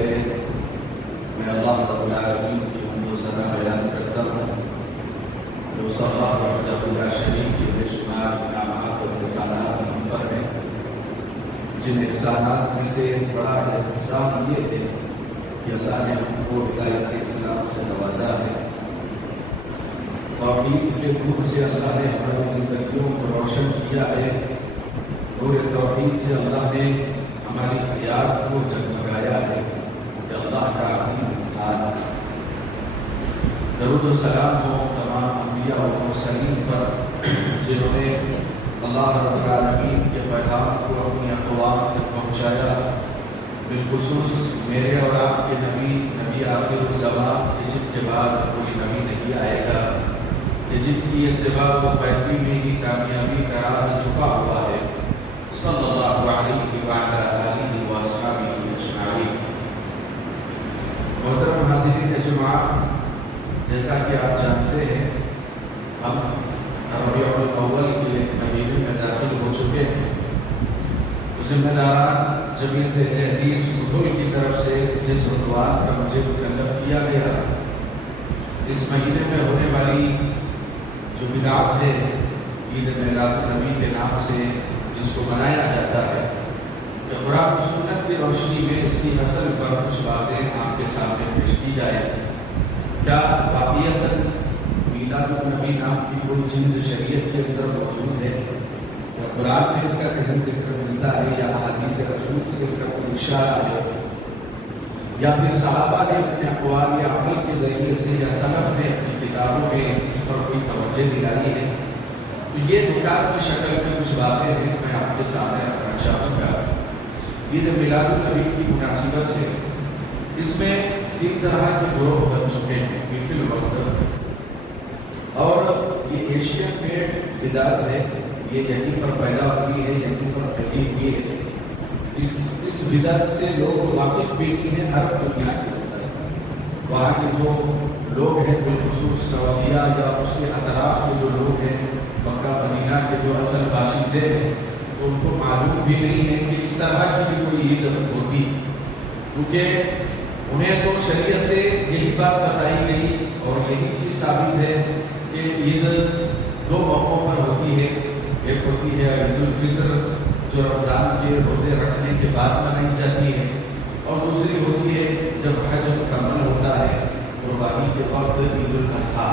پہلے میں اللہ رب العالمین کی حمد و ثنا بیان کرتا ہوں جو اللہ وحدہ لا شریک کے بے شمار انعامات اور احسانات ہم پر ہیں۔ جن احسانات میں سے بڑا احسان یہ ہے کہ اللہ نے ہم کو ہدایت اسلام سے نوازا ہے۔ توحید کے نور سے اللہ نے ہماری زندگیوں کو روشن کیا ہے۔ نور توحید سے اللہ نے ہماری حیات کو جگمگایا ہے کہ اللہ کا عظیم انسان ہے۔ درود و سلام ہو تمام انبیاء و مرسلین پر جنہوں نے اللہ رب العالمین کے پیغام کو اپنی اقوام تک پہنچایا، بالخصوص میرے اور آپ کے نبی آخر الزمان کہ جن کے بعد کوئی نبی نہیں آئے گا، کہ جن کی اتباع و پیروی میں ہی کامیابی کا راز چھپا ہوا ہے، صلی اللہ علیہ وعلی آلہ واصحابہ اجمعین۔ محترم حاضرین جمعہ، جیسا کہ آپ جانتے ہیں ہم ربیع الاول کے مہینے میں داخل ہو چکے ہیں۔ ذمہ داران جمعیت اہل حدیث مدھول کی طرف سے جس عنوان کا مجھے مکلف کیا گیا، اس مہینے میں ہونے والی جو بدعت ہے عید میلاد النبی کے نام سے جس کو منایا جاتا ہے، کہ قرآن و سنت کی روشنی میں اس کی اصل پر کچھ باتیں آپ کے سامنے پیش کی جائے۔ کیا واقعتاً میلاد النبی نام کی کوئی چیز شریعت کے اندر موجود ہے؟ کیا قرآن میں اس کا کہیں ذکر ملتا ہے یا حدیث رسول سے اس کا کوئی اشارہ ہے، یا پھر صحابہ نے اپنے اقوال یا عمل کے ذریعے سے یا سلف نے اپنی کتابوں میں اس پر کوئی توجہ دلائی ہے؟ تو یہ نکات کی شکل میں کچھ باتیں ہیں میں آپ کے سامنے رکھنا چاہوں گا۔ عید میلاد النبی کی مناسبت سے اس میں 3 طرح کے گروہ بن چکے ہیں فی الوقت، اور یہ ایشین میڈ بدعت ہے، یہ یہیں پر پیدا ہوئی ہے، یہیں پر پھیلی ہوئی ہے۔ اس بدعت سے لوگ واقف بھی نہیں ہیں عرب دنیا کے اندر۔ وہاں کے جو لوگ ہیں بالخصوص سعودیہ یا اس کے اطراف کے جو لوگ ہیں، مکہ مدینہ کے جو اصل باشندے ہیں، تو ان کو معلوم بھی نہیں ہے کہ اس طرح کی بھی کوئی عید ہوتی، کیونکہ انہیں تو شریعت سے یہی بات بتائی گئی اور یہی چیز ثابت ہے کہ عید 2 موقعوں پر ہوتی ہے۔ ایک ہوتی ہے عید الفطر جو رمضان کے روزے رکھنے کے بعد منائی جاتی ہے، اور دوسری ہوتی ہے جب حج مکمل ہوتا ہے قربانی کے وقت، عید الاضحیٰ۔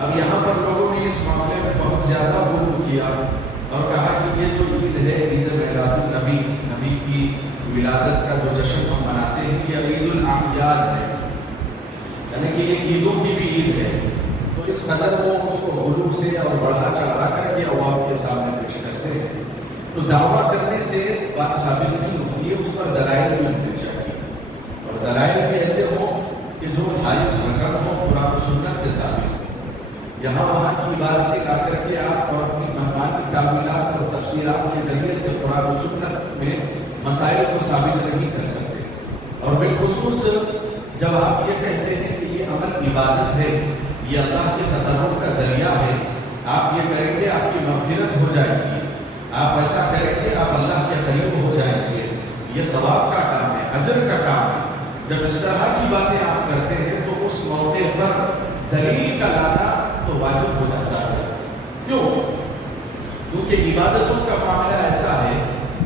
اب یہاں پر لوگوں نے اس معاملے میں بہت زیادہ غلو کیا اور کہا کہ یہ جو عید ہے عید میلاد النبی، نبی کی ولادت کا جو جشن ہم مناتے ہیں، یہ عید الاعیاد ہے، یعنی کہ یہ عیدوں کی بھی عید ہے۔ تو اس قدر وہ اس کو غلو سے اور بڑھا چڑھا کر کے عوام کے سامنے پیش کرتے ہیں۔ تو دعویٰ کرنے سے بات ثابت نہیں ہوتی ہے، اس پر دلائل بھی ہونے چاہیے، اور دلائل بھی ایسے ہوں کہ جو رقم ہو قرآن و سنت سے ثابت ہو۔ یہاں وہاں کی عبادتیں لا کر کے آپ اور اپنی منمانی تعمیلات اور تفسیرات کے ذریعے سے قرآن و سنت میں مسائل کو ثابت نہیں کر سکتے۔ اور بالخصوص جب آپ یہ کہتے ہیں کہ یہ عمل عبادت ہے، یہ اللہ کے تقرب کا ذریعہ ہے، آپ یہ کریں گے آپ کی مغفرت ہو جائے گی، آپ ایسا کریں گے آپ اللہ کے قریب ہو جائیں گے، یہ ثواب کا کام ہے، اجر کا کام ہے۔ جب اس طرح کی باتیں آپ کرتے ہیں تو اس موقع پر دلیل کا لانا تو واجب ہو جاتا ہے۔ کیوں؟ کیونکہ عبادتوں کا معاملہ ایسا ہے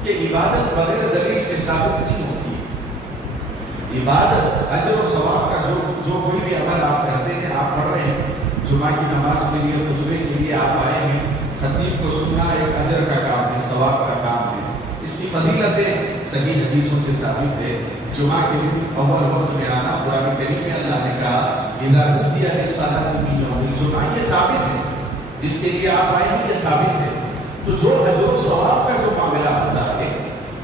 کہ عبادت بغیر دلیل کے ثابت نہیں ہوتی۔ عبادت اجر و ثواب کا جو کوئی بھی عمل آپ کرتے ہیں، آپ پڑھ رہے ہیں جمعہ کی نماز کے لیے، خطبے کے لیے آپ آئے ہیں، خطیب کو سننا ایک اجر کا کام ہے، ثواب کا کام ہے، اس کی فضیلتیں صحیح حدیثوں سے ثابت ہے۔ جمعہ کے دن اول وقت میں آنا، قرآن کریم میں اللہ نے کہا اذا نودی للصلاۃ من یوم الجمعہ، یہ ثابت ہے، جس کے لیے آپ آئے ہیں یہ ثابت ہے۔ تو جو اجر و ثواب کا جو معاملہ ہوتا ہے،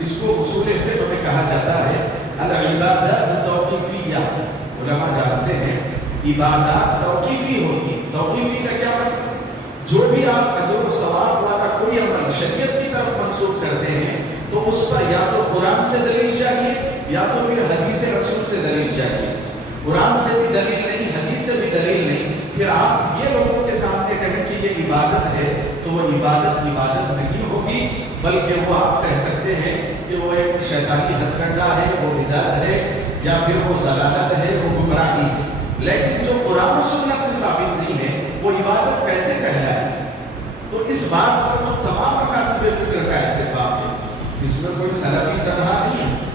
اس کو اصول فقہ میں کہا جاتا ہے العبادات توقیفیہ۔ علماء جانتے ہیں عبادات توقیفی ہوتی ہے۔ توقیفی کا کیا مطلب؟ جو بھی آپ اجر و ثواب والا کوئی عمل شریعت کی طرف منسوخ کرتے ہیں تو اس پر یا تو قرآن سے دلیل چاہیے یا تو پھر حدیث رسول سے دلیل چاہیے۔ قرآن سے بھی دلیل نہیں، حدیث سے بھی دلیل نہیں، پھر آپ یہ لوگوں کے سامنے کہیں کہ یہ عبادت ہے تو وہ عبادت نہیں ہوگی، بلکہ وہ آپ کہہ سکتے ہیں کہ وہ ایک شیطانی ہتھ کنڈا ہے، وہ بدعت ہے، یا پھر وہ ضلالت ہے، وہ گمراہی ہے۔ لیکن جو قرآن و سنت سے ثابت نہیں ہے وہ عبادت کیسے کہلائے؟ تو اس بات پر تو تمام مکاتب فکر کا اتفاق ہے، اس میں کوئی سلفی تنہا نہیں ہے،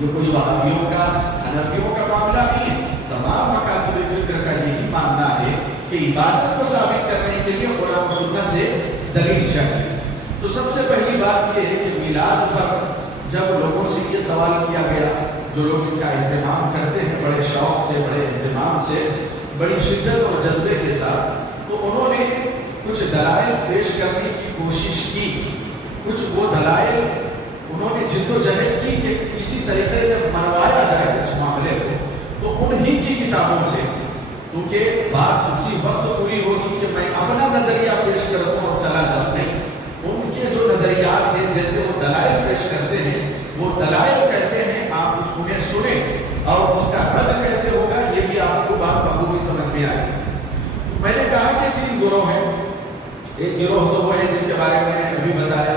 یہ کوئی وہابیوں کا حنفیوں کا معاملہ نہیں ہے، تمام مکاتب فکر کا یہی ماننا ہے کہ عبادت کو ثابت کرنے کے لیے قرآن و سنت سے دلیل چاہیے۔ تو سب سے پہلی بات یہ ہے کہ میلاد پر جب لوگوں سے یہ سوال کیا گیا، جو لوگ اس کا اہتمام کرتے ہیں بڑے شوق سے، بڑے اہتمام سے، بڑی شدت اور جذبے کے ساتھ، تو انہوں نے کچھ دلائل پیش کرنے کی کوشش کی، کچھ وہ دلائل انہوں نے جد و جہد کی کہ کسی طریقے سے منوایا جائے اس معاملے کو، تو انہی کی کتابوں سے، کیونکہ بات اسی وقت پوری ہوگی کہ میں اپنا نظریہ پیش کرتا ہوں اور چلا جاؤں، نہیں، ان کے جو نظریات ہیں، جیسے وہ دلائل پیش کرتے ہیں، وہ دلائل کیسے ہیں آپ انہیں سنیں اور اس کا رد کیسے ہوگا، یہ بھی آپ کو بات بخوبی سمجھ میں آئے۔ میں نے کہا کہ 3 گروہ ہیں، ایک گروہ تو وہ ہے جس کے بارے میں نے ابھی بتایا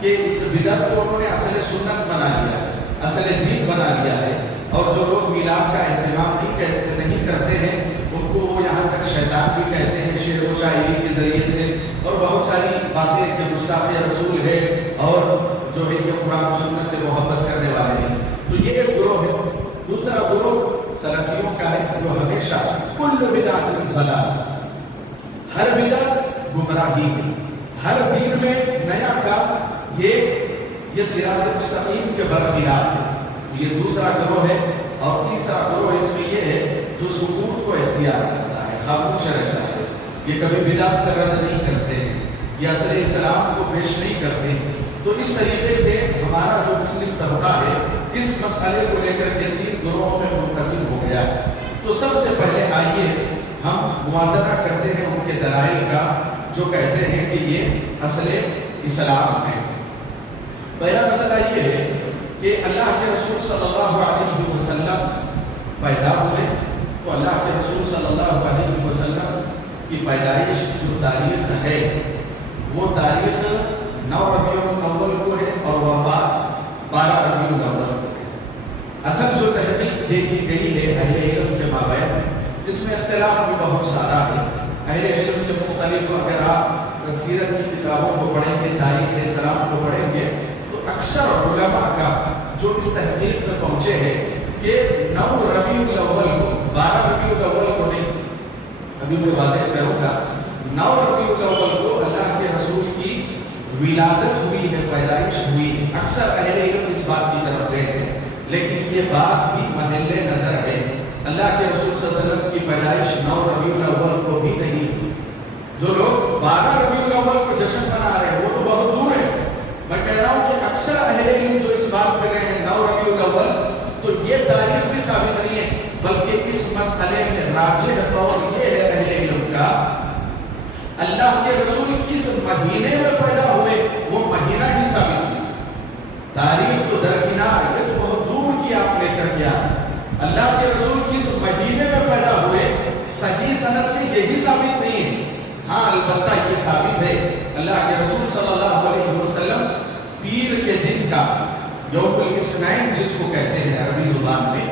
کہ اس بدعت کو انہوں نے اصل سنت بنا لیا ہے، اصل دین بنا لیا ہے، اور جو لوگ میلاد کا اہتمام نہیں کرتے ہیں ان کو وہ یہاں تک شیطان بھی کہتے ہیں، شعر و شاعری کے ذریعے سے، اور بہت ساری باتیں کہ گستاخی رسول ہے اور جو ہے کہ قرآن و سنت سے محبت کرنے والے ہیں۔ تو یہ ایک گروہ ہے۔ دوسرا گروہ سلفیوں کا ہے جو ہمیشہ کل بدعت ضلالہ، ہر بدعت گمراہی ہے، ہر دین میں نیا کام یہ صراط مستقیم کے برخلاف ہے۔ یہ دوسرا گروہ ہے۔ اور تیسرا گروہ اس میں یہ ہے جو سکوت کو اختیار کرتا ہے، خاموش رہتا ہے، یہ کبھی بدعت کا رد نہیں کرتے ہیں، یہ اصل اسلام کو پیش نہیں کرتے ہیں۔ تو اس طریقے سے ہمارا جو مسلم طبقہ ہے اس مسئلے کو لے کر کے 3 گروہوں میں منقسم ہو گیا۔ تو سب سے پہلے آئیے ہم موازنہ کرتے ہیں ان کے دلائل کا جو کہتے ہیں کہ یہ اصل اسلام ہے۔ پہلا مسئلہ یہ ہے کہ اللہ کے رسول صلی اللہ علیہ وسلم پیدا ہوئے، تو اللہ کے رسول صلی اللہ علیہ وسلم کی پیدائش جو تاریخ ہے وہ تاریخ 9 ربیع الاول کو ہے اور وفات 12 ربیع الاول کو ہے۔ اصل جو تحقیق دیکھی گئی ہے اہل علم کے مابین، اس میں اختلاف بھی بہت سارا ہے۔ اہل علم کے مختلف، اگر آپ سیرت کی کتابوں کو پڑھیں گے، تاریخ اسلام کو پڑھیں گے، تو اکثر علماء کا جو اس تحقیق میں پہنچے ہیں کہ 9 ربیع الاول کو، 12 ربیع الاول کو نہیں، ابھی میں واضح کروں گا، 9 ربیع الاول کو اللہ کے رسول کی ولادت ہوئی ہے، پیدائش ہوئی ہے۔ اکثر اہل علم اس بات کی طرف گئے ہیں، لیکن یہ بات بھی محل نظر ہے۔ اللہ کے رسول صلی اللہ علیہ وسلم کی پیدائش 9 ربیع الاول کو بھی نہیں۔ جو لوگ 12 ربیع الاول کو جشن منا رہے ہیں وہ تو بہت دور ہے۔ میں کہہ رہا ہوں کہ اکثر اہل علم جو اس بات پہ گئے ہیں 9 ربیع الاول، تو یہ تاریخ بھی ثابت نہیں ہے، بلکہ اس مسئلے میں راجح قول یہ ہے اہل علم کا، اللہ کے رسول کس مہینے میں پیدا ہوئے وہ مہینہ ہی ثابت نہیں۔ تاریخ تو درکنار، یہ تو بہت دور کی آپ لے کر گیا۔ اللہ کے رسول کس مہینے میں پیدا ہوئے صحیح سند سے یہی ثابت نہیں ہے۔ ہاں البتہ یہ ثابت ہے اللہ کے رسول صلی اللہ علیہ وسلم پیر کے دن کا، یوم الاثنین جس کو کہتے ہیں عربی زبان میں،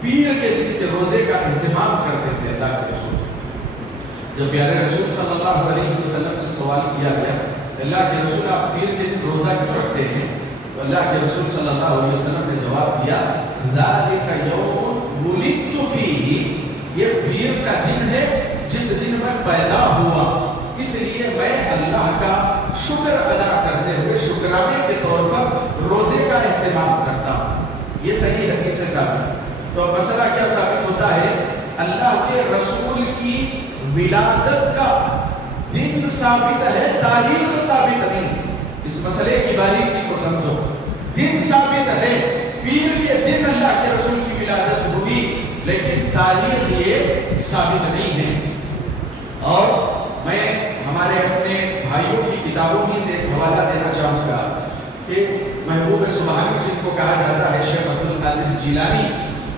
پیر کے دن کے روزے کا اہتمام کرتے تھے اللہ کے رسول۔ جب پیارے رسول صلی اللہ علیہ وسلم سے سوال کیا گیا اللہ کے رسول آپ پیر کے دن روزہ کیوں رکھتے ہیں، تو اللہ کے رسول صلی اللہ علیہ وسلم نے جواب دیا ذالک یوم ولدت فیہ، یہ پیر کا دن ہے جس دن میں پیدا ہوا، اس لیے میں اللہ کا شکر ادا کرتے ہوئے شکرانے کے طور پر روزے کا اہتمام کرتا ہوں۔ یہ صحیح حدیث سے ثابت۔ تو مسئلہ کیا ثابت ہوتا ہے؟ اللہ کے رسول کی ولادت کا دن ثابت ہے، تاریخ ثابت نہیں۔ اس مسئلے کی باریکی کو سمجھو، دن ثابت ہے، پیر کے دن اللہ کے رسول کی ولادت ہوگی، لیکن تاریخ یہ ثابت نہیں ہے۔ اور میں ہمارے اپنے بھائیوں کی کتابوں ہی سے ایک حوالہ دینا چاہوں گا کہ محبوب سبحانی جن کو کہا جاتا ہے شیخ عبد القادر جیلانی،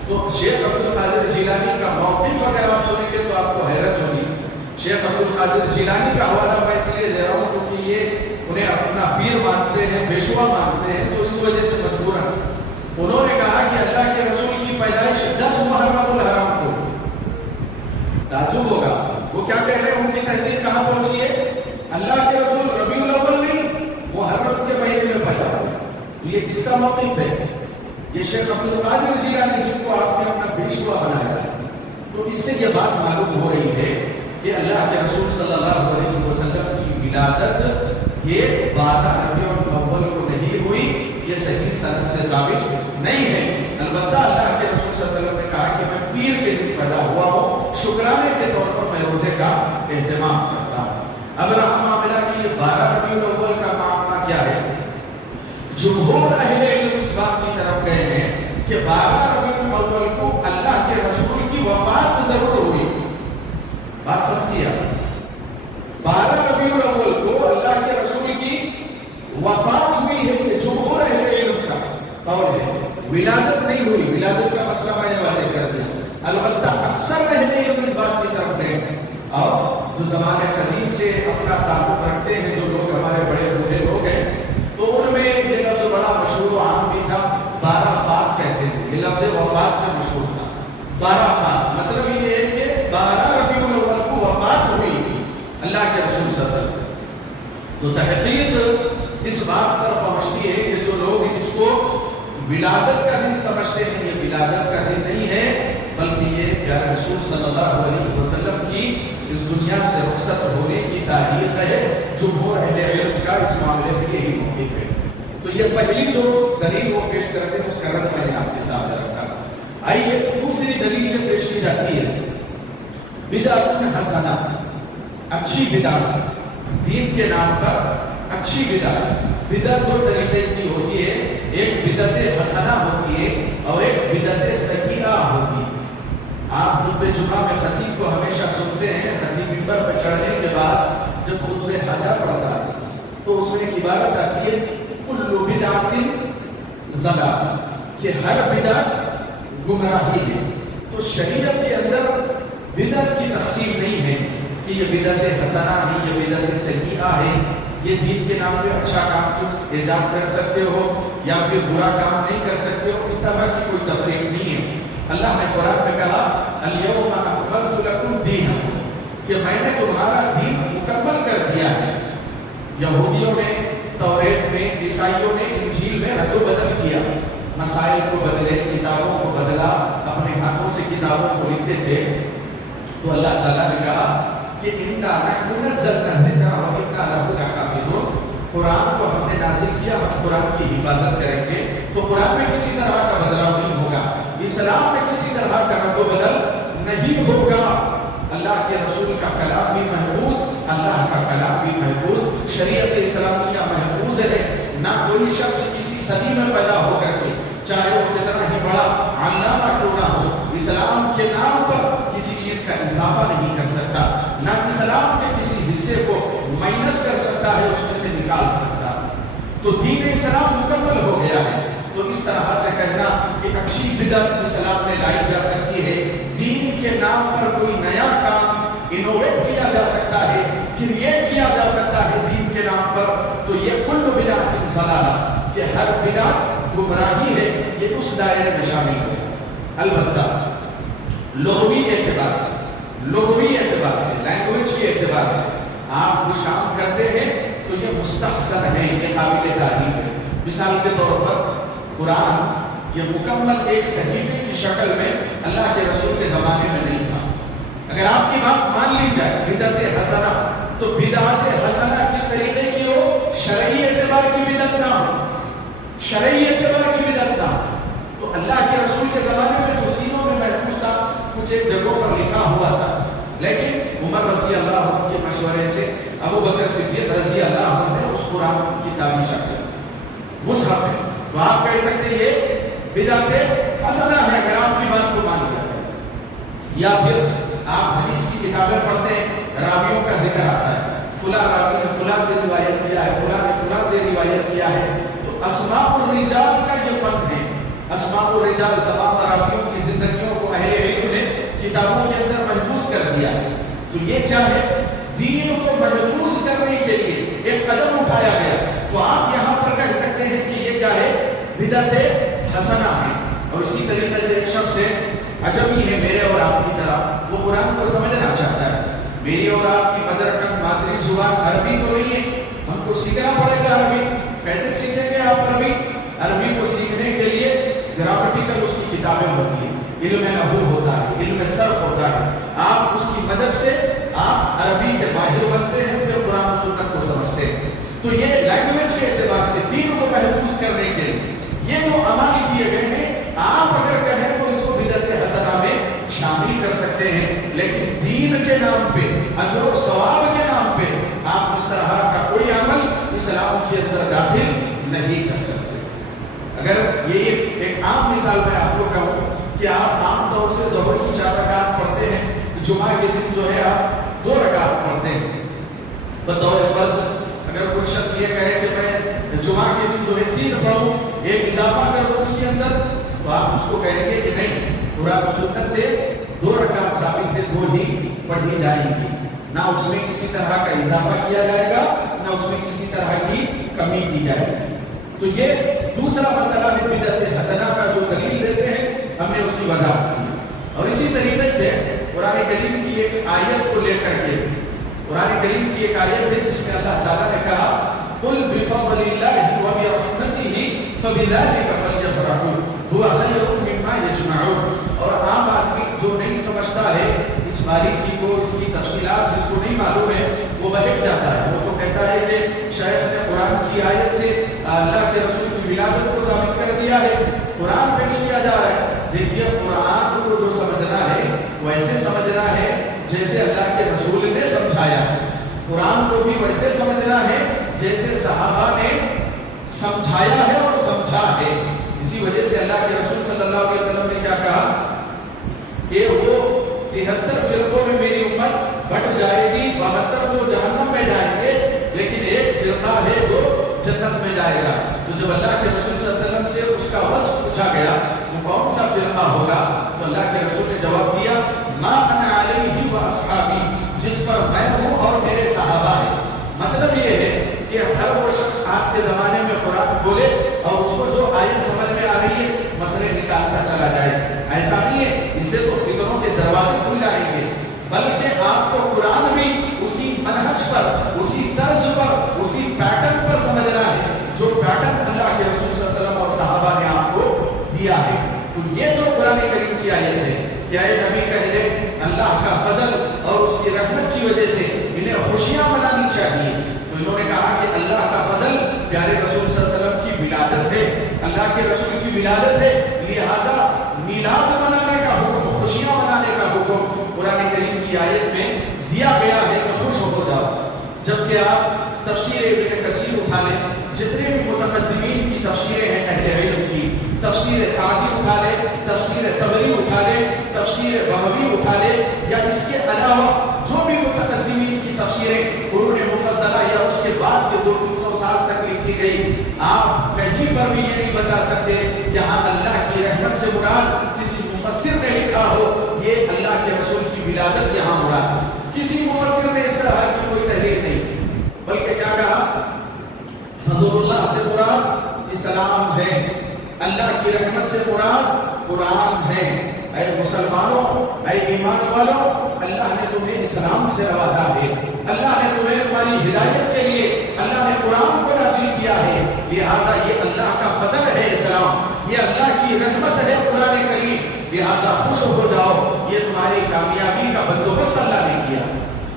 تو شیخ عبد القادر جیلانی کا موقف اگر آپ سنیں گے تو آپ کو حیرت ہوگی۔ شیخ عبد القادر جیلانی کا حوالہ میں اس لیے دے رہا ہوں کیونکہ یہ انہیں اپنا پیر مانتے ہیں ہیں، پیشوا مانتے ہیں، تو اس وجہ سے مجبوراً انہوں نے کہا کہ اللہ کے رسول کی پیدائش 10 محرم الحرام کو. تعجب ہوگا وہ کیا کہہ رہے ہیں، ان کی تحقیق کہاں پہنچی ہے؟ اللہ کے رسول ربیع الاول نہیں، محرم کے مہینے میں پیدا ہوئے. یہ کس کا موقف ہے؟ یہ شیخ عبد القادر جیلانی جن کو آپ نے اپنا پیشوا بنایا ہے. تو اس سے یہ بات معلوم ہو رہی ہے کہ اللہ کے رسول صلی اللہ علیہ وسلم کی ولادت یہ 12 ربیع الاول کو نہیں ہوئی، یہ صحیح سند سے ثابت نہیں ہے. البتہ اللہ کے رسول صلی اللہ علیہ وسلم نے کہا کہ میں پیر کے دن پیدا ہوا ہوں، شکرانے کے طور پر میں روزے کا اہتمام کرتا ہوں. اب رہا معاملہ کہ یہ 12 ربیع الاول کا معاملہ کیا ہے، جمہور اہل علم اس بات کی طرف گئے ہیں کہ 12 ربیع الاول کو اللہ کے رسول کی وفات ضرور ہوئی. بات سمجھیے آپ، 12 ربیع الاول کو اللہ کے رسول کی وفات ہوئی ہے، یہ جمہور اہل علم کا قول ہے. ولادت نہیں ہوئی، ولادت کا مسئلہ آنے والے کر دیا. البتہ اکثر اہل علم اس بات کی طرف گئے ہیں، اور جو زمانے قدیم سے اپنا تعلق رکھتے ہیں، جو لوگ ہمارے بڑے بوڑھے لوگ ہیں، تو ان میں یہ لفظ بڑا مشہور و عام بھی تھا، 12 فات کہتے ہیں. یہ لفظ وفات سے مشہور تھا. 12 فات مطلب یہ ہے کہ 12 ربیع الاول کو وفات ہوئی تھی اللہ کے رسول صلی اللہ علیہ وسلم. تو تحقیق اس بات پر پہنچتی ہے کہ جو لوگ اس کو ولادت کا دن سمجھتے ہیں، یہ ولادت کا دن نہیں ہے، بلکہ یہ پیارے رسول صلی اللہ علیہ وسلم کی اس دنیا سے رخصت ہونے کی تاریخ ہے. جمہور اہل علم کا اس معاملے میں یہی موقف ہے. تو یہ پہلی جو دلیل وہ پیش کرتے ہیں اس کا رد میں نے آپ کے سامنے رکھا. آئیے دوسری دلیل یہ پیش کی جاتی ہے، بدعت حسنہ، اچھی بدعت، دین کے نام پر اچھی بدعت. بدعت دو طریقے کی ہوتی ہے، ایک بدعت حسنہ ہوتی ہے اور ایک بدعت سیئہ ہوتی ہے. آپ خطبہ جمعہ میں خطیب کو ہمیشہ سنتے ہیں، خطیب منبر پر چڑھنے کے بعد جب خطبہ حاجہ پڑھتا ہے تو اس میں ایک عبارت آتی ہے، کل بدعت ضلالہ، کہ ہر بدعت گمراہی ہے. تو شریعت کے اندر بدعت کی تقسیم نہیں ہے کہ یہ بدعت حسنہ ہے، یہ بدعت سیئہ ہے، یہ دین کے نام پہ اچھا کام کو ایجاد کر سکتے ہو یا پھر برا کام نہیں کر سکتے ہو. اس طرح کی کوئی تفریق نہیں ہے. اللہ نے قرآن میں کہا الیوم اکملت لکم دینکم، کہ میں نے تمہارا دین مکمل کر دیا ہے. یہودیوں نے توریت میں، عیسائیوں نے انجیل میں رد و بدل کیا، مسائل کو بدلے، کتابوں کو بدلا، اپنے ہاتھوں سے کتابوں کو لکھتے تھے. تو اللہ تعالیٰ نے کہا کہ اِنَّا نَحْنُ نَزَّلْنَا الذِّکْرَ وَإِنَّا لَهُ لَحَافِظُونَ، قرآن کو ہم نے نازل کیا، ہم قرآن کی حفاظت کریں گے. تو قرآن میں کسی طرح کا بدلاؤ نہیں ہوگا، اسلام میں کسی طرح کا رد و بدل نہیں ہوگا. اللہ کے رسول کا کلام بھی محفوظ، اللہ کا کلام بھی محفوظ، شریعت اسلامیہ محفوظ ہے. نہ کوئی شخص کسی صدی میں پیدا ہو کر کے، چاہے وہ کتنا ہی بڑا علامہ کیوں نہ ہو، اسلام کے نام پر کسی چیز کا اضافہ نہیں کر سکتا، نہ اسلام کے کسی حصے کو مائنس کر سکتا ہے، اس میں سے نکال سکتا. تو دین اسلام مکمل ہو گیا ہے. تو اس طرح سے کہنا کہ اچھی بدعت اسلام میں لائی جا سکتی ہے، دین کے نام پر کوئی نیا کام انوویٹ کیا جا سکتا ہے، کریٹ کیا جا سکتا ہے دین کے نام پر، تو یہ کل بدعت ضلالہ، کہ ہر بدعت گمراہی ہے، یہ اس دائرے میں شامل ہے. البتہ لغوی اعتبار سے، لینگویج کے اعتبار سے آپ کچھ کام کرتے ہیں تو یہ مستحسن ہے، یہ قابل تعریف ہے. مثال کے طور پر قرآن یہ مکمل ایک صحیفے کی شکل میں اللہ کے رسول کے زمانے میں نہیں تھا. اگر آپ کی بات مان لی جائے بدعت حسنہ، تو بدعت حسنہ کس طریقے کی ہو؟ شرعی اعتبار کی بدعت نہ ہو، شرعی اعتبار کی بدعت نہ ہو. تو اللہ کے رسول کے زمانے میں تو سینوں میں محفوظ تھا، کچھ ایک جگہوں پر لکھا ہوا تھا، لیکن عمر رضی اللہ عنہ کے مشورے سے ابو بکر صدیق رضی اللہ عنہ نے اس قرآن کی کتابی شکل مصحف ہے. تو آپ کہہ سکتے ہیں یہ بدعت حسنہ ہے اگر آپ کی بات کو مان لیا جائے. یا پھر آپ حدیث کی کتابیں پڑھتے ہیں، راویوں کا ذکر آتا ہے، فلاں راوی نے فلاں سے روایت کیا ہے، فلاں نے فلاں سے روایت کیا ہے. تو اسماء الرجال کا یہ فرق ہے. اسماء الرجال تمام راویوں کی زندگیوں کو اہل علم نے کتابوں کے اندر محفوظ کر دیا ہے. تو یہ کیا ہے؟ دین کو محفوظ کرنے کے لیے ایک قدم اٹھایا گیا. تو آپ یہاں پر کہہ اور آپ کی مدر ٹنگ مادری زبان عربی تو نہیں ہے، ہم کو سیکھنا پڑے گا عربی. کیسے سیکھیں گے آپ عربی؟ عربی کو سیکھنے کے لیے گرامٹیکل اس کی کتابیں ہوتی ہیں، علم نحو ہوتا ہے، علم صرف ہوتا ہے. آپ اس کی مدد سے آپ عربی کے ماہر بنتے ہیں، پھر قرآن و سنت کو سمجھتے ہیں. تو یہ لینگویج کے اعتبار سے دین کو محفوظ کرنے کے لیے یہ جو عمل کیے گئے ہیں، آپ اگر کہیں تو اس کو بدعت حسنہ میں شامل کر سکتے ہیں، لیکن دین کے نام پہ، اجر و ثواب کے نام پہ آپ اس طرح کا کوئی عمل اسلام کے اندر داخل نہیں کر سکتے. اگر یہ ایک عام مثال میں آپ کو کہوں کہ آپ عام طور سے ظہر کی 4 رکعت پڑھتے ہیں، جمعہ کے دن جو ہے آپ 2 رکعت پڑھتے ہیں بطور فرض. اگر کوئی شخص یہ کہے کہ میں جمعہ کے دن جو ہے 3 پڑھوں، ایک اضافہ کر دوں اس کے اندر، تو آپ اس کو کہیں گے کہ نہیں، قرآن و سنت سے 2 رکعت ثابت ہے، 2 ہی پڑھی جائیں گی، نہ اس میں کسی طرح کا اضافہ کیا جائے گا، نہ اس میں کسی طرح کی کمی کی جائے گی. تو یہ دوسرا مسئلہ ہے بدعت حسنہ کا، جو دلیل دیتے ہیں ہم نے اس کی وضاحت کی. اور اسی طریقے سے قرآن کریم کی ایک آیت کو لے کر کے، قرآن کریم کی ایک آیت ہے جس میں اللہ تعالیٰ نے کہا قُلْ بِفَضْلِ اللَّهِ وَبِرَحْمَتِهِ فَبِذَلِكَ فَلْيَفْرَحُوا هُوَ خَيْرٌ مِّمَّا يَجْمَعُونَ. اور عام آدمی جو نہیں سمجھتا ہے اس باریکی کو، اس کی تفصیلات جس کو نہیں معلوم ہے، وہ بہک جاتا ہے. وہ تو کہتا ہے کہ شیخ نے قرآن کی آیت سے اللہ کے رسول کی ولادت کو ثابت کر دیا ہے، قرآن پیش کیا جا رہا ہے. دیکھیے قرآن کو جو سمجھنا ہے ویسے سمجھنا ہے جیسے اللہ کے رسول نے سمجھایا ہے. قرآن کو بھی ویسے سمجھنا ہے جیسے صحابہ نے سمجھایا ہے اور سمجھا ہے. اسی وجہ سے اللہ کے رسول صلی اللہ علیہ وسلم نے کیا کہا کہ وہ 73 فرقوں میں میری امت بٹ جائے گی، 72 وہ جہنم میں جائیں گے، لیکن ایک فرقہ ہے جو جنت میں جائے گا. تو جب اللہ کے رسول صلی اللہ علیہ وسلم سے اس کا وصف پوچھا گیا وہ کون سا فرقہ ہوگا، تو اللہ کے رسول نے جواب دیا ما انا علیہ و اصحابی، جس پر میں ہوں اور میرے صحابہ ہیں. مطلب یہ ہے کہ ہر وہ شخص آج کے زمانے میں قرآن بولے اور اس کو جو آیت سمجھ میں آ رہی ہے مسئلے نکالتا چلا جائے، ایسا نہیں ہے. اس سے تو فکروں کے دروازے کھل جائیں گے، بلکہ آپ کو قرآن بھی اسی منہج پر، اسی طرز پر، اسی پیٹرن پر سمجھنا ہے جو پیٹرن اللہ کے رسول صلی اللہ علیہ وسلم اور صحابہ نے آپ کو دیا ہے. تو یہ جو قرآن کریم کی آیت ہے کہ اے نبی کہہ دے اللہ کا فضل اور اس کی رحمت کی وجہ سے انہیں خوشیاں منانی چاہیے. تو انہوں نے کہا کہ اللہ کا فضل پیارے رسول صلی اللہ علیہ وسلم کی ولادت ہے، اللہ کے رسول کی ولادت ہے، لہذا میلاد منانے کا حکم، خوشیاں منانے کا حکم قرآن کریم کی آیت میں دیا گیا ہے کہ خوش ہو جاؤ. جبکہ آپ تفسیر ابن کثیر اٹھا لیں، جتنے بھی متقدمین کی تفسیریں ہیں اہل علم کی، تفسیر سعدی اٹھا لے، تفسیر طبری اٹھا لے، تفسیر بہوی اٹھا لے، یا اس کے علاوہ جو بھی متقدمین کی تفسیریں قرون مفضلہ یا اس کے بعد کے 200-300 سال تک لکھی گئی، آپ کہیں پر بھی یہ نہیں بتا سکتے کہ ہاں اللہ کی رحمت سے مراد کسی مفسر نے لکھا ہو یہ اللہ کے رسول کی ولادت یہاں مراد. کسی مفسر نے اس طرح کی کوئی تحریر نہیں، بلکہ کیا کہا فضل اللہ سے مراد اسلام ہے، اللہ کی رحمت سے مراد قرآن ہے. اے مسلمانوں، اے ایمان والوں، اللہ نے تمہیں اسلام سے نوازا ہے، اللہ نے تمہیں تمہاری ہدایت کے لیے اللہ نے قرآن کو نازل کیا ہے، لہذا یہ اللہ کا فضل ہے اسلام، یہ اللہ کی رحمت ہے قرآن کریم، لہذا خوش ہو جاؤ، یہ تمہاری کامیابی کا بندوبست اللہ نے کیا.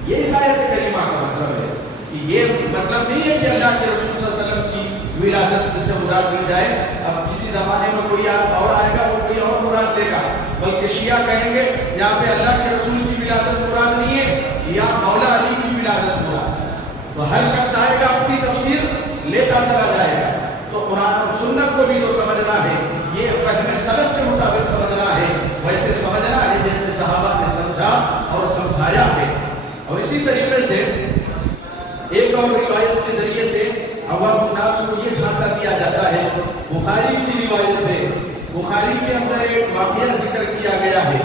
یہ اس آیت کریمہ کا مطلب ہے کہ یہ مطلب نہیں ہے کہ اللہ کے رسول صلی اللہ علیہ وسلم کی ولادت اس سے مراد لی جائے. اب کسی زمانے میں کوئی اور آئے گا وہ کوئی اور مراد دے گا، بلکہ شیعہ کہیں گے یہاں پہ اللہ کے رسول کی ولادت مراد نہیں ہے، یا مولا علی کی ولادت مراد. تو ہر شخص آئے گا اپنی تفسیر لیتا چلا جائے گا. تو قرآن اور سنت کو بھی جو سمجھنا ہے یہ فہم سلف کے مطابق سمجھنا ہے، ویسے سمجھنا ہے جیسے صحابہ نے سمجھا اور سمجھایا ہے. اور اسی طریقے سے ایک اور روایت کے ذریعے سے عوام الناس کو یہ جھانسا دیا جاتا ہے. بخاری کی روایت ہے، بخاری کے اندر ایک واقعہ ذکر کیا گیا ہے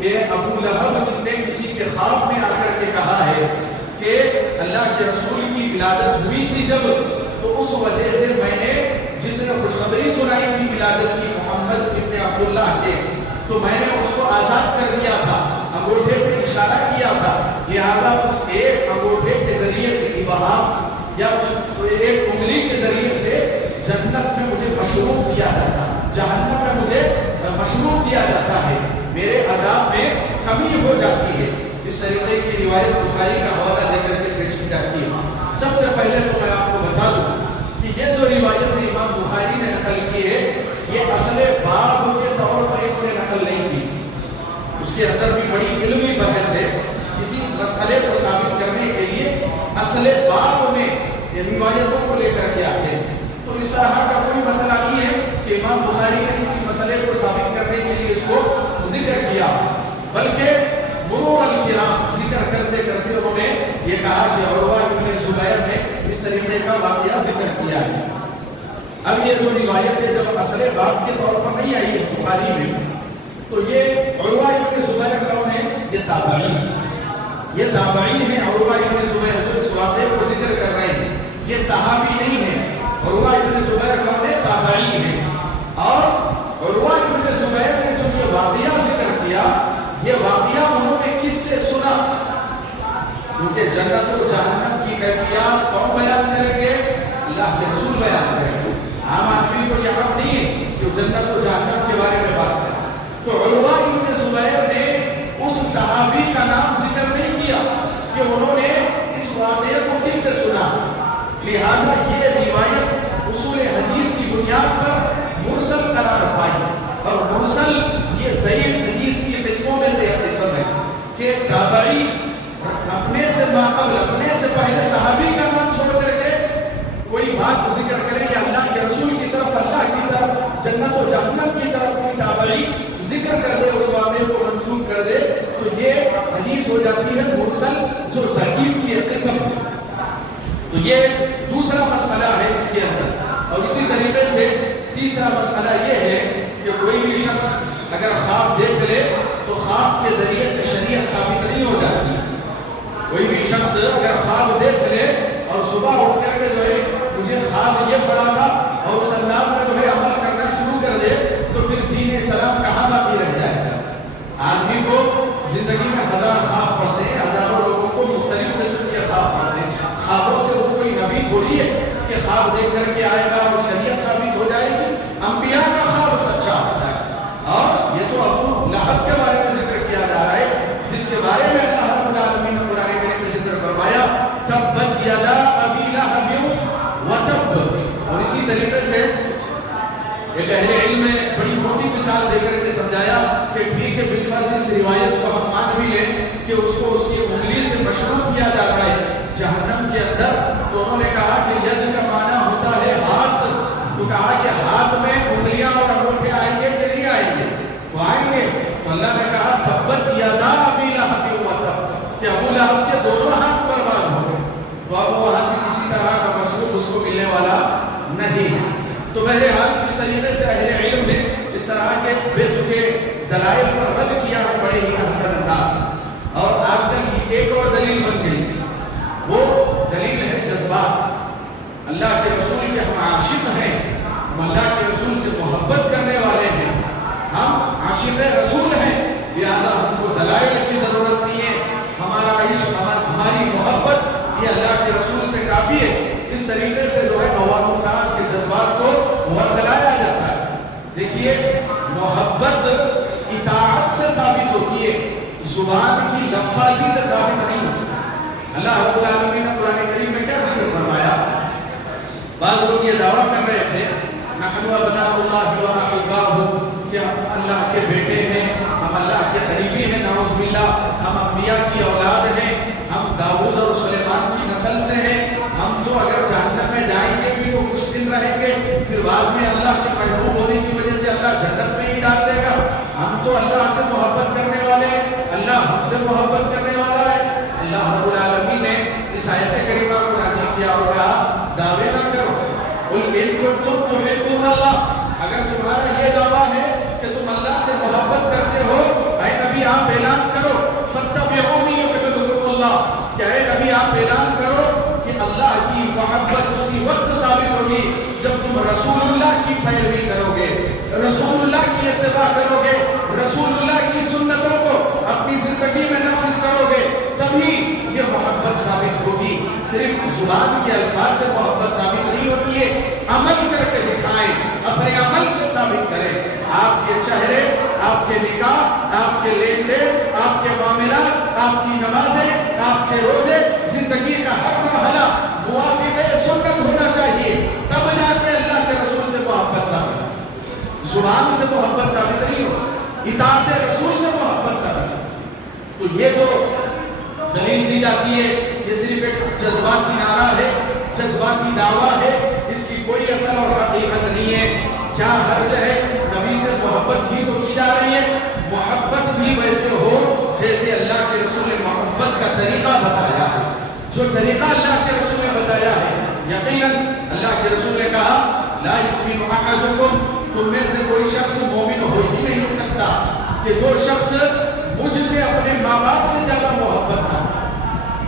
کہ ابو لہب نے کسی کے خواب میں آ کر کے کہا ہے کہ اللہ کے رسول کی ولادت ہوئی تھی جب، تو اس وجہ سے میں نے جس نے خوشخبری سنائی تھی ولادت کی محمد ابن عبداللہ کے، تو میں نے اس کو آزاد کر دیا تھا، انگوٹھے سے اشارہ کیا تھا لہذا اس ایک انگوٹھے کے ذریعے سے ابہام یا اس ایک انگلی کے ذریعے سے جنت میں مجھے مشروط کیا جاتا ہے، جہنم میں مجھے مشروط کیا جاتا ہے، میرے عذاب میں کمی ہو جاتی ہے۔ اس طریقے کی روایت بخاری کا حوالہ دے کر کے پیش کی جاتی ہے۔ سب سے پہلے تو میں آپ کو بتا دوں کہ یہ جو روایت امام بخاری نے نقل کی ہے یہ اصل باب کے طور پر انہوں نے نقل نہیں کی، اس کے اندر بھی بڑی علمی بحث ہے۔ کسی مسئلے کو ثابت کرنے کے لیے اصل باب میں یہ روایتوں کو لے کر کے آتے ہیں، تو اس طرح کا کوئی مسئلہ نہیں ہے کہ امام بخاری نے کسی مسئلے کو ثابت کرنے کے لیے اس کو ذکر کیا، بلکہ مرور الکرام ذکر کرتے کرتے انہوں نے یہ کہا کہ عروہ بن زبیر نے اس طریقے کا واقعہ ذکر کیا ہے۔ اب یہ جو روایت ہے جب اصل باب کے طور پر نہیں آئی ہے بخاری میں، تو یہ عروہ بن زبیر کون ہے؟ یہ تابعی ہیں۔ عروہ بن زبیر جو اس واقعے کو ذکر کر رہے ہیں یہ صحابی نہیں ہے، عروہ بن زبیر کون ہے؟ تابعی ہے۔ اور عروہ بن زبیر نے جو یہ واقعہ ذکر کیا، یہ واقعہ انہوں نے کس سے سنا؟ کیونکہ جنت و جہنم کی کیفیات کون بیان کریں گے؟ اللہ کے رسول بیان کریں گے۔ عام آدمی کو یہ حق نہیں ہے کہ جنت و جہنم کے بارے میں بات کریں۔ تو عروہ بن زبیر نے اس صحابی کا نام ذکر نہیں کیا کہ انہوں نے اس واقعے کو کس سے سنا، لہذا یہ روایت اصول حدیث کی بنیاد پر مرسل قرار پائی، اور مرسل یہ ضعیف حدیث کی قسموں میں سے ایک قسم ہے کہ تابعی اپنے سے ماقبل، اپنے سے پہلے صحابی کا نام چھوڑ کر کے کوئی بات ذکر کرے یا اللہ کے رسول کی طرف، اللہ کی طرف، جنت و جہنم کی طرف کوئی تابعی ذکر کر دے، اس واقعے کو منسوخ کر دے، تو یہ حدیث ہو جاتی ہے مرسل جو ضعیف کی ایک قسم ہے۔ تو یہ دوسرا مسئلہ ہے اس کے اندر۔ اور اسی طریقے سے تیسرا مسئلہ یہ ہے کہ کوئی بھی شخص اگر خواب دیکھ لے تو خواب کے ذریعے سے شریعت ثابت نہیں ہو جاتی۔ کوئی بھی شخص اگر خواب دیکھ لے اور صبح اٹھ کر کے جو ہے مجھے خواب یہ پڑا تھا اور اس انداز میں جو ہے عمل کرنا شروع کر دے، تو پھر دین اسلام کہاں باقی رہ جائے گا؟ آدمی کو زندگی میں ہزار خواب پڑھتے ہیں، ہزاروں لوگوں کو مختلف قسم کے خواب پڑھتے ہیں، خوابوں سے وہ کوئی نبی تھوڑی ہے کہ خواب دیکھ کر کے آئے گا اور شریعت ثابت ہو جائے گی۔ انبیاء کا خواب سچا ہوتا ہے۔ اور یہ تو ابو لہب کے بارے میں ذکر کیا جا رہا ہے، جس کے بارے میں اللہ رب العالمین نے قرآن کریم میں ذکر فرمایا تبت یدا ابی لہب وتب۔ اور اسی طریقے سے ایک اہل علم نے بڑی موٹی مثال دے کر کے سمجھایا کہ ٹھیک ہے بالفرض اس روایت کو ہم مان بھی لیں کہ اس کو اس کی انگلی سے مشروط کیا جا رہا ہے جہنم کے اندر، تو انہوں نے کہا کہ ید کا معنی ہوتا ہے ہاتھ، تو کہا کہ ہاتھ میں انگلیاں اور انگوٹھے آئیں گے کہ نہیں آئیں گے؟ تو آئیں گے۔ تو اللہ نے کہا تبت یدا ابی لہب وتب، کہ ابو لہب کے دونوں ہاتھ برباد ہو گئے، تو اب وہاں سے کسی طرح کا مشروط اس کو ملنے والا نہیں ہے۔ تو بہرحال اس طریقے سے اہل علم نے اس طرح کے بے تکے دلائل پر رد کیا ہے بڑے ہی احسن انداز۔ اور آج کل کی ایک اور دلیل بن گئی، وہ دلیل ہے جذبات۔ اللہ کے رسول کے ہم عاشق ہیں، ہم اللہ کے رسول سے محبت کرنے والے ہیں، ہم عاشق رسول ہیں، لہذا ہم کو دلائل کی ضرورت نہیں ہے، ہمارا عشق، ہماری محبت یہ اللہ کے رسول سے کافی ہے۔ اس طریقے سے جو ہے عوام الناس کے جذبات کو ورگلایا جاتا ہے۔ دیکھیے محبت اطاعت سے ثابت ہوتی ہے، زبان کی لفاظی سے ثابت نہیں ہوتی۔ اللہ رب العالمین نے قرآن کریم میں کیا ذکر فرمایا؟ بعض لوگ یہ دعویٰ کر رہے تھے نحن ابناء اللہ و احباؤہ، کہ ہم اللہ کے بیٹے ہیں، ہم اللہ کے قریبی ہیں، نعوذ باللہ، ہم انبیاء کی اولاد ہیں، ہم داؤد اور سلیمان کی نسل سے ہیں، ہم جو اگر جہنم میں جائیں گے بھی تو کچھ دن رہیں گے، پھر بعد میں اللہ کے محبوب ہونے کی وجہ سے اللہ جنت میں ہی ڈال دے گا۔ ہم تو اللہ سے محبت کرنے والے ہیں، اللہ ہم سے محبت کرنے والا ہے۔ اللہ رب العالمین نے اس آیت کریمہ کو نازل کیا اور کہا دعوے نہ کرو، قل ان کنتم تحبون اللہ، اگر تمہارا یہ دعویٰ ہے کہ تم اللہ سے محبت کرتے ہو، اے نبی آپ اعلان کرو فاتبعونی یحببکم اللہ، کہ اے نبی آپ اعلان کرو کہ اللہ کی محبت اسی وقت ثابت ہوگی جب تم رسول اللہ کی پیروی کرو گے، رسول اللہ کی اتباع کرو گے، رسول اللہ کی سنتوں کو اپنی زندگی میں نافذ کرو گے، تبھی صرف زبان کے الفاظ سے محبت ثابت نہیں ہوتی ہے، عمل کر کے دکھائیں، اپنے عمل سے ثابت کریں۔ آپ کے چہرے، آپ کے نکاح، آپ کے لین دین، آپ کے معاملات، آپ کی نمازیں، آپ کے روزے، زندگی کا ہر مرحلہ موافق سنت ہونا چاہیے، تب جا کے اللہ کے رسول سے محبت ثابت، زبان سے محبت ثابت نہیں ہو، اطاعت رسول سے محبت ثابت۔ تو یہ جو دلیل دی جاتی ہے یہ صرف ایک جذباتی نعرہ ہے، جذباتی دعویٰ ہے، اس کی کوئی اصل اور حقیقت نہیں ہے۔ کیا حرج ہے؟ نبی سے محبت بھی تو کی جا رہی ہے، محبت بھی ویسے ہو جیسے اللہ کے رسول نے محبت کا طریقہ بتایا ہے، جو طریقہ اللہ کے رسول نے بتایا ہے۔ یقیناً اللہ کے رسول نے کہا لا یؤمن احدکم، تم میں سے کوئی شخص مومن ہو ہی نہیں سکتا کہ جو شخص مجھ سے اپنے ماں باپ سے زیادہ محبت نہ،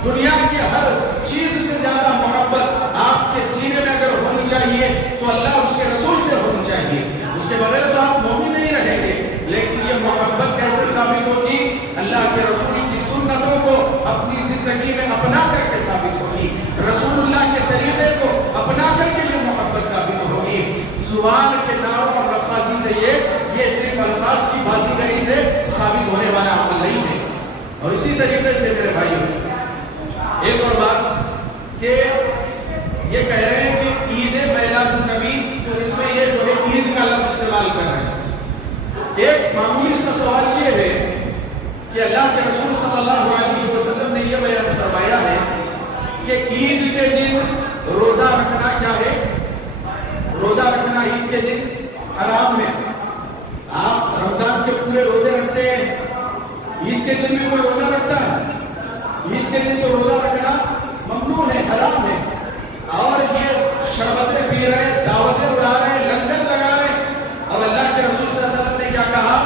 دنیا کی ہر چیز سے زیادہ محبت آپ کے سینے میں اگر ہونی چاہیے تو اللہ اس کے رسول سے ہونی چاہیے، اس کے بغیر تو آپ مومن نہیں رہیں گے۔ لیکن یہ محبت کیسے ثابت ہوگی؟ اللہ کے رسول کی سنتوں کو اپنی زندگی میں اپنا کر کے ثابت ہوگی، رسول اللہ کے طریقے کو اپنا کر کے یہ محبت ثابت ہوگی۔ زبان کے نعروں اور لفاظی سے یہ صرف الفاظ کی بازیگری سے ثابت ہونے والا عمل نہیں ہے۔ اور اسی طریقے سے میرے بھائیوں ایک اور بات کہ یہ کہہ رہے ہیں کہ عید میلاد النبی، تو اس میں یہ جو ہے عید کا لفظ استعمال کر رہے ہیں۔ ایک معمولی سا سوال یہ ہے کہ اللہ کے رسول صلی اللہ علیہ وسلم نے یہ بیان فرمایا ہے کہ عید کے دن روزہ رکھنا کیا ہے؟ روزہ رکھنا عید کے دن حرام ہے۔ آپ رمضان کے پورے روزے رکھتے ہیں، عید کے دن بھی کوئی روزہ رکھتا ہے؟ عید کے دن تو روزہ رکھنا ممنوع ہے، حرام ہے۔ اور یہ شربتیں پی رہے ہیں، دعوتیں اڑا رہے ہیں، لنگر لگا رہے ہیں، اور اللہ کے رسول صلی اللہ علیہ وسلم نے کیا کہا؟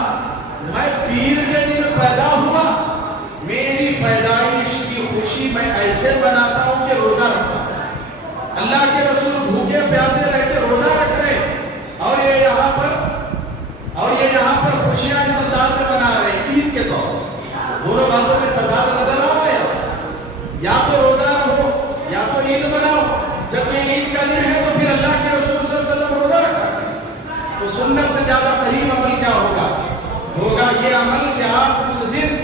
میں پیر کے دن پیدا ہوا، میری پیدائش کی خوشی میں ایسے مناتا ہوں کہ روزہ رکھتا ہوں۔ اللہ کے رسول بھوکے پیاسے رہ کے روزہ رکھ رہے ہیں اور یہ یہاں پر خوشیاں اس انداز میں منا رہے ہیں عید کے طور پر۔ دونوں باتوں میں تضاد نظر آ رہا ہے، یا تو روزہ رکھو یا تو عید مناؤ۔ جب یہ عید کا دن ہے تو پھر اللہ کے رسول صلی اللہ علیہ وسلم روزہ رکھا، تو سنت سے زیادہ قریب عمل کیا ہوگا؟ ہوگا یہ عمل کہ آپ اس دن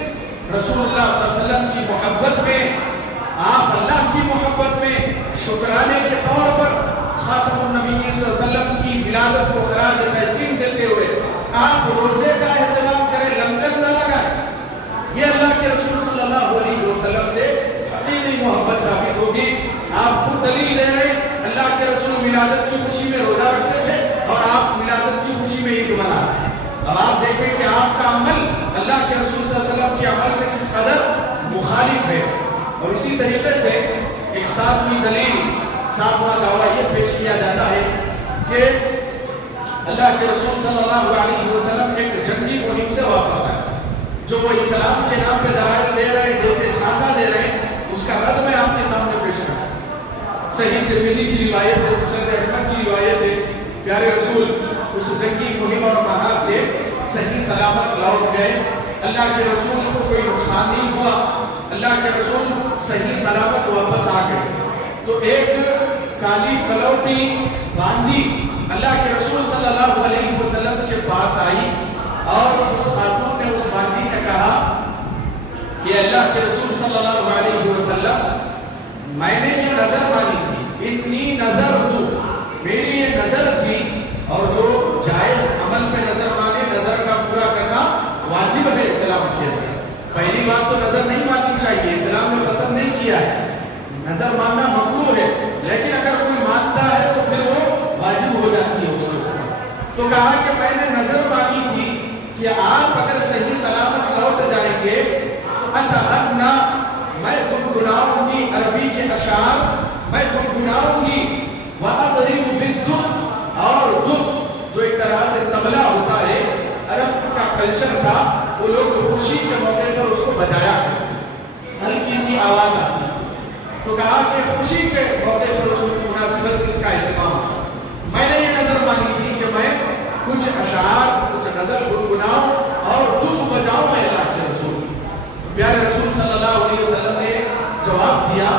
رسول اللہ صلی اللہ علیہ وسلم کی محبت میں، آپ اللہ کی محبت میں شکرانے کے طور پر خاتم النبیین صلی اللہ علیہ وسلم کی ولادت کو خراج تحسین دیتے ہوئے آپ روزے کا اہتمام کریں، لنگر نہ لگائیں۔ یہ اللہ کے رسول صلی اللہ علیہ وسلم سے حقیقی محبت ثابت ہوگی۔ آپ خود دلیل دے رہے ہیں، اللہ کے رسول ولادت کی خوشی میں روزہ رکھتے تھے اور آپ ولادت کی خوشی میں عید منا رہے ہیں۔ اب آپ دیکھیں کہ آپ کا عمل اللہ کے رسول صلی اللہ علیہ وسلم کے عمل سے کس قدر مخالف ہے۔ اور اسی طریقے سے ایک ساتویں دلیل، ساتواں دعویٰ یہ پیش کیا جاتا ہے کہ اللہ کے رسول صلی اللہ علیہ وسلم ایک جنگی مہم سے واپس آئے، جو وہ اسلام کے نام پہ دلائل دے رہے ہیں، جیسے جھانسا دے رہے ہیں، اس کا رد میں آپ کے سامنے پیش رکھا۔ صحیح ترمذی کی روایت ہے، مسند احمد کی روایت ہے، پیارے رسول اس جنگی مہم اور محاذ سے صحیح سلامت لوٹ گئے، اللہ کے رسول کو کوئی نقصان نہیں ہوا، اللہ کے رسول صحیح سلامت واپس آ گئے۔ تو ایک کالی کلوٹی باندھی اللہ کے رسول صلی اللہ علیہ وسلم کے پاس آئی اور اس خاتون نے، اس باندھی نے کہا کہ اللہ کے رسول صلی اللہ علیہ وسلم میں نے یہ نظر مانی تھی، اتنی نظر جو میری یہ نظر تھی، اور جو جائز عمل پہ نظر مانے نظر کا پورا کرنا واجب ہے اسلام کے اندر۔ پہلی بات تو نظر نہیں ماننی چاہیے، اسلام نے پسند نہیں کیا ہے، نظر ماننا ممنوع ہے، لیکن اگر کوئی مانتا ہے تو پھر وہ واجب ہو جاتی ہے اس کو۔ تو کہا کہ میں نے نظر مانی تھی کہ آپ اگر صحیح سلامت لوٹ جائیں گے تو اتغنا، میں گنگناؤں گی عربی کے اشعار، میں گنگناؤں گی، وَأَضْرِبُ بِالدُّفْ، اور دف جو ایک طرح سے طبلہ ہوتا ہے، عرب کا کلچر تھا، وہ لوگ خوشی کے موقع پر اس کو بجایا، ہلکی سی آواز آتی۔ تو کہا کہ خوشی کے موقع پر اس کو مناسبت سے اس کا اہتمام، میں نے یہ نظر مانی تھی کہ میں کچھ اشعار، کچھ غزل گنگناؤں اور دف بجاؤں میں اللہ کے رسول۔ پیارے رسول صلی اللہ علیہ وسلم نے جواب دیا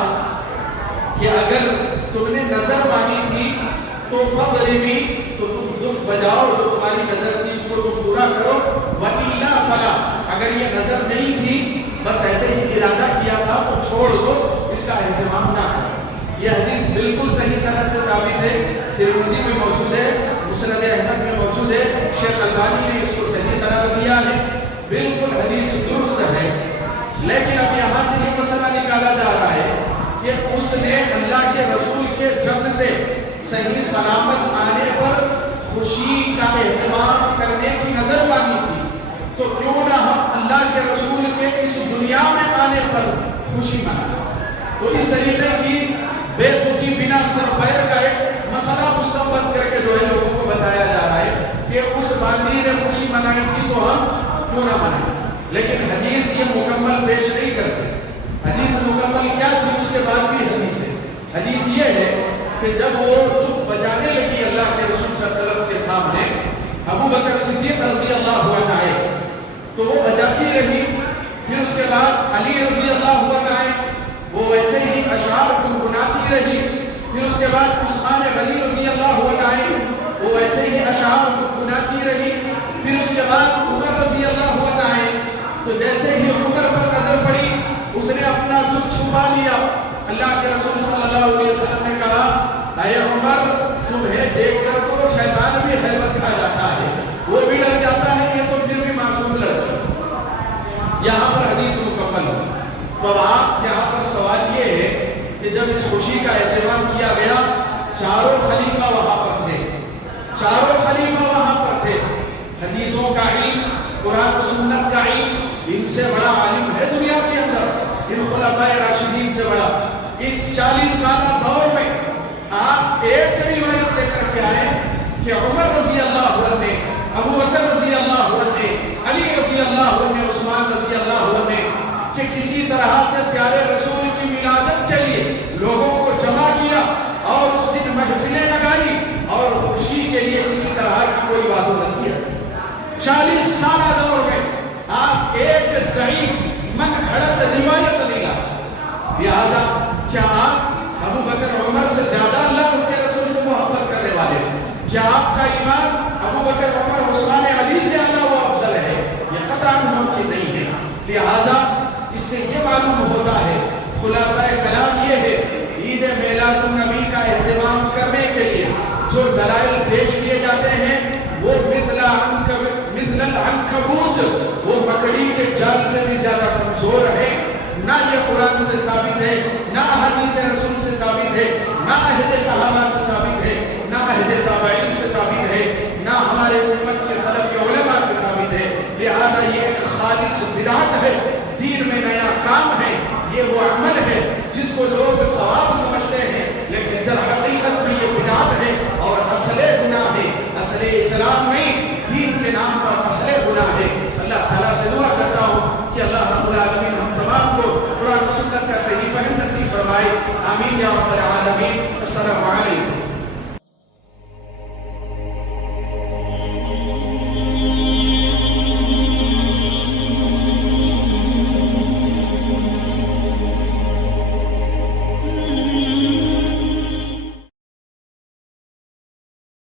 کہ اگر تم نے نظر مانی تھی تو فضربی، تو تم دف بجاؤ، جو تمہاری نظر تھی اس کو تم پورا کرو، وَإِلَّا فَلَا، اگر یہ نظر نہیں تھی بس ایسے ہی ارادہ کیا تھا تو چھوڑ دو، اس کا اہتمام نہ کرو۔ یہ حدیث بالکل صحیح سند سے ثابت ہے، ترمذی میں موجود ہے، مسند احمد میں موجود ہے، شیخ البانی نے اس کو صحیح قرار دیا ہے، بالکل حدیث درست ہے۔ لیکن اب یہاں سے یہ مسئلہ نکالا جا رہا ہے کہ اس نے اللہ کے رسول کے جد سے صحیح سلامت آنے پر خوشی کا اہتمام کرنے کی نظر مانی تھی، تو کیوں نہ ہم اللہ کے رسول کے اس دنیا میں آنے پر خوشی منائیں۔ تو اس طریقے کی بے تکی بنا سر پیر کا ایک مسئلہ مستمت کر کے جو ہے لوگوں کو بتایا جا رہا ہے کہ اس باندھی نے خوشی منائی تھی تو ہم کیوں نہ منائیں۔ لیکن حدیث یہ مکمل پیش نہیں کرتے۔ حدیث مکمل کیا تھی اس کے بعد بھی حدیث ہے۔ حدیث یہ ہے کہ جب وہ دف بجانے لگی اللہ کے رسول صلی اللہ علیہ وسلم کے سامنے، ابو بکر صدیق رضی اللہ عنہ آئے تو وہ بجاتی رہی، پھر اس کے بعد علی رضی اللہ عنہ آئے، وہ ویسے ہی اشعار گنگناتی رہی، پھر اس کے بعد عثمان غنی رضی اللہ عنہ آئے، وہ ویسے ہی اشعار گنگناتی رہی، پھر اس کے بعد عمر رضی اللہ عنہ آئے، تو جیسے ہی عمر پر نظر پڑی اس نے اپنا دف چھپا لیا۔ اللہ کے رسول صلی اللہ علیہ وسلم نے کہا، اے عمر تمہیں دیکھ کر تو شیطان بھی حیبت کھا جاتا ہے، وہ بھی ڈر جاتا ہے، یہ تو پھر بھی معصوم لڑکی۔ یہاں پر حدیث مکمل ہو۔ تو آپ یہاں پر سوال یہ ہے کہ جب اس خوشی کا اہتمام کیا گیا، چاروں خلیفہ وہاں پر تھے، چاروں خلیفہ وہاں پر تھے، حدیثوں کا علم، قرآن و سنت کا علم، ان سے بڑا عالم ہے دنیا کے اندر، ان خلفائے راشدین سے بڑا۔ اس 40 سالہ دور میں آپ ایک روایت لے کر کے آئے کہ عمر رضی اللہ عنہ نے، ابو بکر رضی اللہ عنہ نے، علی رضی اللہ عنہ نے، عثمان رضی اللہ عنہ نے، کہ کسی طرح سے پیارے رسول کی ولادت کے لیے لوگوں کو جمع کیا اور اس دن محفلیں لگائی اور خوشی کے لیے کسی طرح کی کوئی وعدہ و نصیحت۔ 40 سالہ دور میں آپ ایک ضعیف من گھڑت روایت نہیں لا سکتے۔ لہذا کیا آپ ابو بکر عمر سے زیادہ اللہ کے رسول سے محبت کرنے والے ہیں؟ کیا